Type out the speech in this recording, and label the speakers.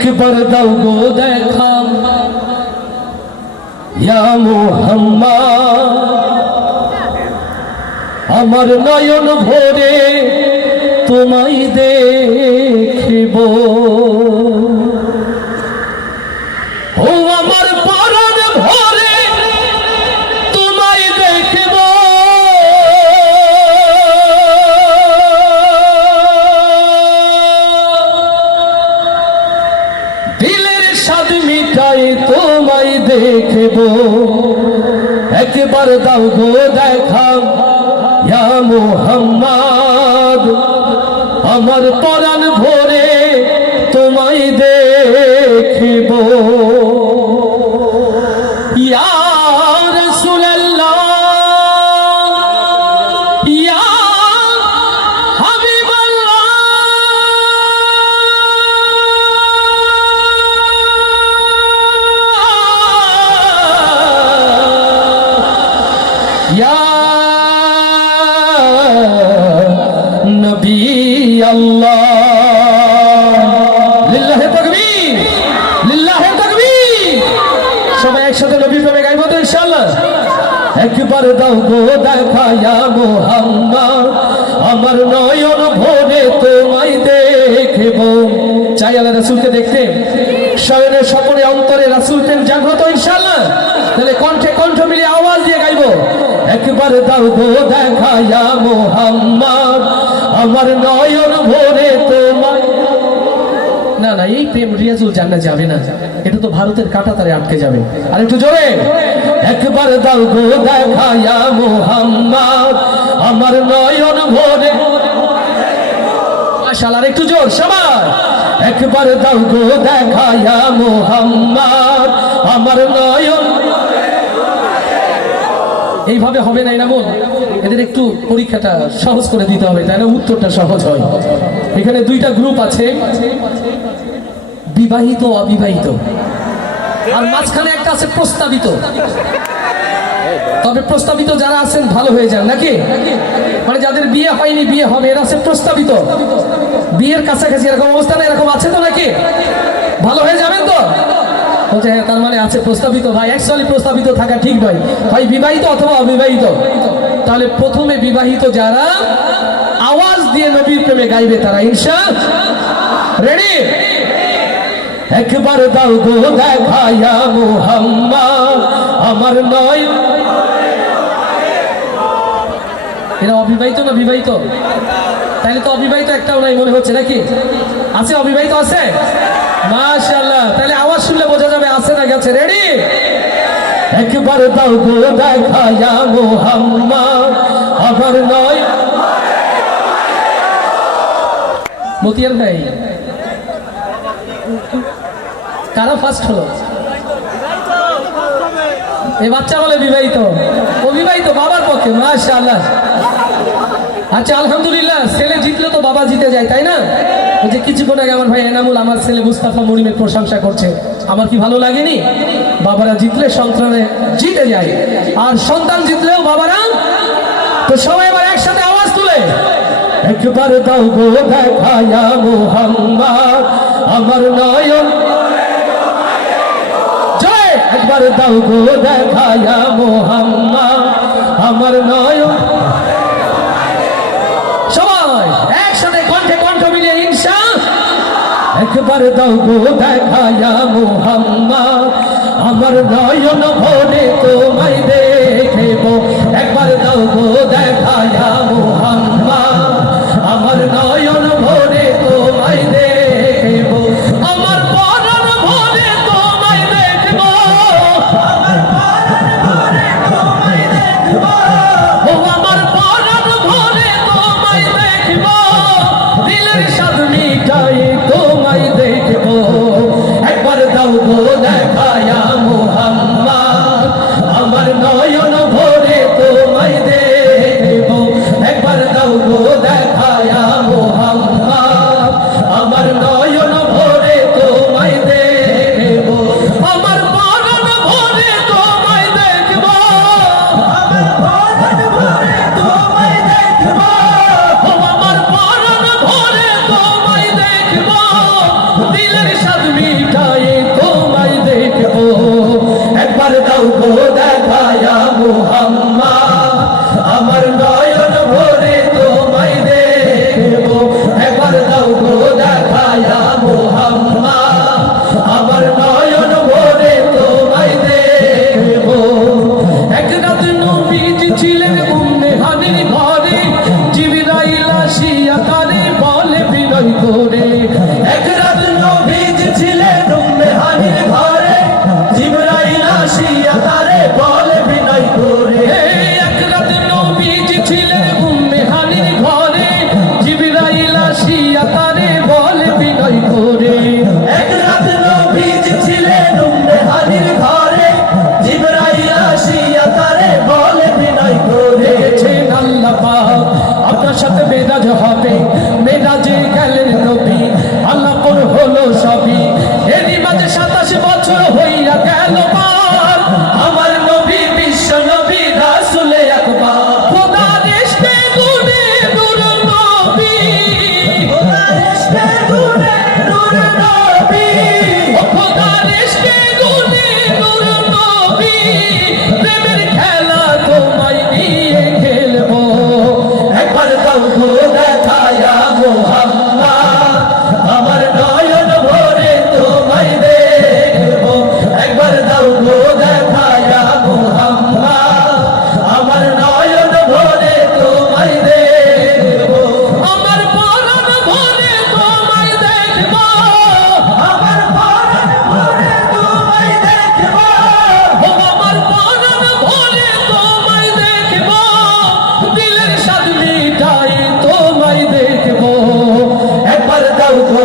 Speaker 1: একবার দাও গো দেখা। ইয়া মোহাম্মদ আমার নয়ন ভরে তোমায় দেখিব। ও দেখব। একবার দাও গো দেখা। ইয়া মোহাম্মদ আমার পরাণ ভরে তোমায় দেখিব। একবার দাও গো দেখায়া মোহাম্মদ। আমার নয়ন ভরে তোমায় দেখব। চাই আল্লাহ রাসূলকে দেখতে। শয়নের সকলে অন্তরে রাসূল প্রেম জাগ্রত, ইনশাআল্লাহ। তাহলে কণ্ঠে কণ্ঠ মিলে আওয়াজ দিয়ে গাইবো। একবার দাও গো দেখায়া মোহাম্মদ। আমার নয়ন ভরে এই প্রেম রিয়াজুল জান্না যাবে না। এটা তো ভারতের কাটাতারে আটকে যাবে। আর একটু জোরে। একবার দাও গো দেখায়া মোহাম্মদ, আমার নয়ন ভরে। মাশাআল্লাহ, আর একটু জোর সবার একবার দাও গো দেখায়া মোহাম্মদ, আমার নয়ন এইভাবে হবে না এনামুল এদের একটু পরীক্ষাটা সহজ করে দিতে হবে তাই না উত্তরটা সহজ হয়। এখানে দুইটা গ্রুপ আছে। বিবাহিত, অবিবাহিত। আর মাঝখানে একটা আছে প্রস্তাবিত। তবে প্রস্তাবিত যারা আছেন, ভালো হয়ে যান, নাকি? মানে যাদের বিয়ে হয়নি, বিয়ে হবে, এরা আছে প্রস্তাবিত। বিয়ের কাছাকাছি এরকম অবস্থা না এরকম আছে তো নাকি? ভালো হয়ে যাবেন তো? বলছে হ্যাঁ তার মানে আছে প্রস্তাবিত ভাই। অ্যাকচুয়ালি প্রস্তাবিত থাকা ঠিক নয়। হয় বিবাহিত অথবা অবিবাহিত। তাহলে প্রথমে বিবাহিত যারা আওয়াজ দিয়ে নবীর প্রেমে গাইবে তারা ইনশা রেডি একবার দাও গো দেখায়া মোহাম্মদ, আমার নয়। এরা অবিবাহিত না বিবাহিত? তাহলে তো অবিবাহিত একটাও নাই মনে হচ্ছে নাকি? আছে অবিবাহিত আছে? মাশাআল্লাহ তাহলে আওয়াজ শুনলে বোঝা যাবে আছে না গেছে। রেডি একবার দাও গো দেখায়া মোহাম্মদ, আমার নয়। মতিয়ার ভাই কারা ফার্স্ট হলো? এ বাচ্চা বলে বিবাহিত। অবিবাহিত বাবার পক্ষে, মাশাআল্লাহ। আচ্ছা আলহামদুলিল্লাহ, ছেলে জিতলে তো বাবা জিতে যায়, তাই না? যে কিছুক্ষণ আগে আমার ভাই এনামুল, আমার ছেলে মুস্তাফা মরিমের প্রশংসা করছে। আমার কি ভালো লাগেনি? বাবারা জিতলে সন্তানে জিতে যায়। আর সন্তান জিতলেও বাবারা তো সবাই আবার একসাথে আওয়াজ তুলে। একবার দাও গো দেখায়া মোহাম্মদ, আমার নয়ন জয় একবার দাও গো দেখায়া মোহাম্মদ, আমার নয়ন সবাই একসাথে একবার দাও গো দেখায়া মোহাম্মদ, আমার নয়ন ভরে তোমায় দেখব একবার দাও গো দেখায়া মোহাম্মদ করে Hello, চাঁদনি তাই তোমায় দেখব। একবার দাও তো